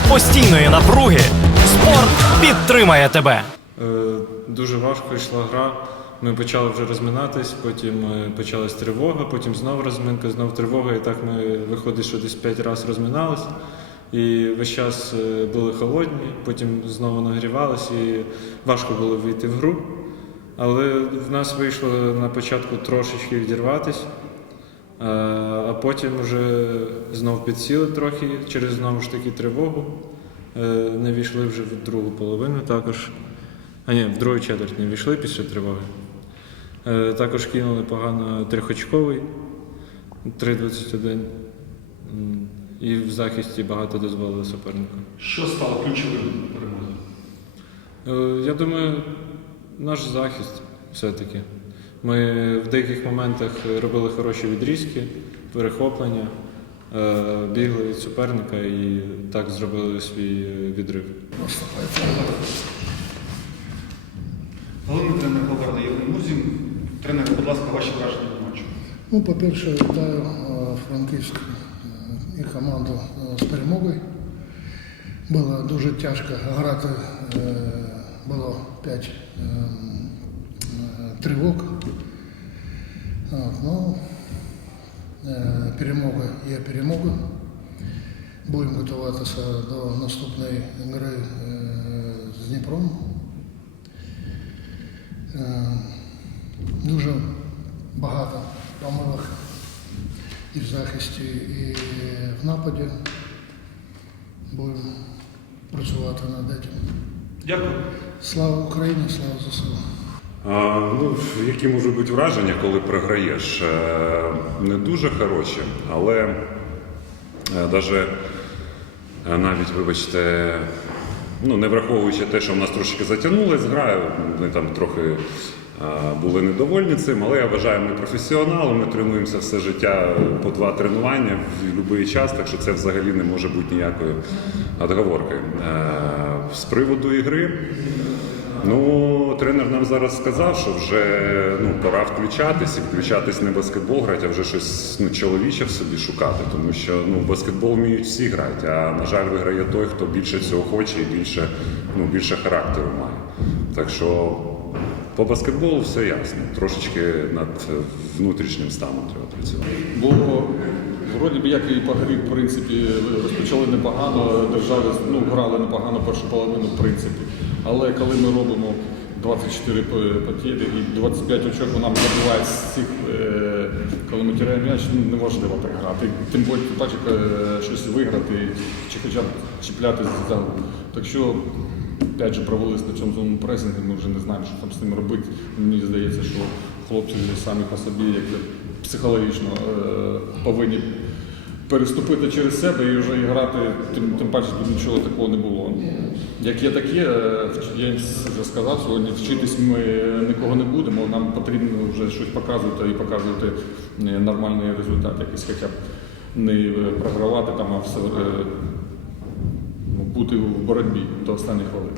серед постійної напруги спорт підтримає тебе. Е, Дуже важко йшла гра. Ми почали вже розминатись, потім е, почалась тривога, потім знову розминка, знову тривога. І так ми виходить, що десь 5 разів розминались. І весь час е, були холодні, потім знову нагрівались і важко було вийти в гру. Але в нас вийшло на початку трошечки відірватися, а потім вже знов підсіли трохи через знову ж таки тривогу. Е, Не війшли вже в другу половину також. А ні, в другу четверть не війшли після тривоги. Е, Також кинули погано трьохочковий 3-21. І в захисті багато дозволили супернику. Що стало ключовим на перемозі? Е, Я думаю, наш захист все-таки. Ми в деяких моментах робили хороші відрізки, перехоплення, е, бігли від суперника і так зробили свій е, відрив. Головний тренер Говарда Євген Мурзін. Тренер, будь ласка, ваші враження від матчу. Ну, по-перше, вітаю е, Франківськ е, і команду з перемогою. Було дуже тяжко грати, було 5 тривог. От, ну, е, перемога є перемога. Будемо готуватися до наступної гри е, з Дніпром. Е, Дуже багато помилок і в захисті, і в нападі. Будемо працювати над цим. Дякую. Слава Україні, слава ЗСУ. Ну, які можуть бути враження, коли програєш? Е, Не дуже хороші, але навіть навіть, вибачте, ну, не враховуючи те, що в нас трошки затягнулась гра, ми там трохи е, були недовольні цим, але я вважаю, ми професіонали, ми тренуємося все життя по два тренування в будь-який час, так що це взагалі не може бути ніякою отговорки. Е, З приводу ігри. Ну, тренер нам зараз сказав, що вже ну, пора включатись і включатись не баскетбол грати, а вже щось ну, чоловіче в собі шукати. Тому що ну, баскетбол вміють всі грати, а на жаль, виграє той, хто більше цього хоче і більше, ну, більше характеру має. Так що по баскетболу все ясно. Трошечки над внутрішнім станом треба працювати. Бо вроді б як і по грі, в принципі, розпочали непогано, держали, ну, грали непогано першу половину, в принципі. Але коли ми робимо 24 потєди і 25 очок, вона нам забиває з цих, е, коли ми тираємо м'яч, ну, неможливо так грати. Тим паче, е, щось виграти чи хоча б чіплятися за гру. Так що, опять же, провелись на цьому зонному пресингу, ми вже не знаємо, що там з ним робити. Мені здається, що хлопці вже самі по собі як психологічно е, повинні переступити через себе і вже і грати, тим, тим паче тут нічого такого не було. Як є таке, я вже сказав сьогодні, вчитись ми нікого не будемо, нам потрібно вже щось показувати і показувати е, нормальний результат, якийсь хоча б не е, програвати там, а все, е, ну, бути в боротьбі до останніх хвилин.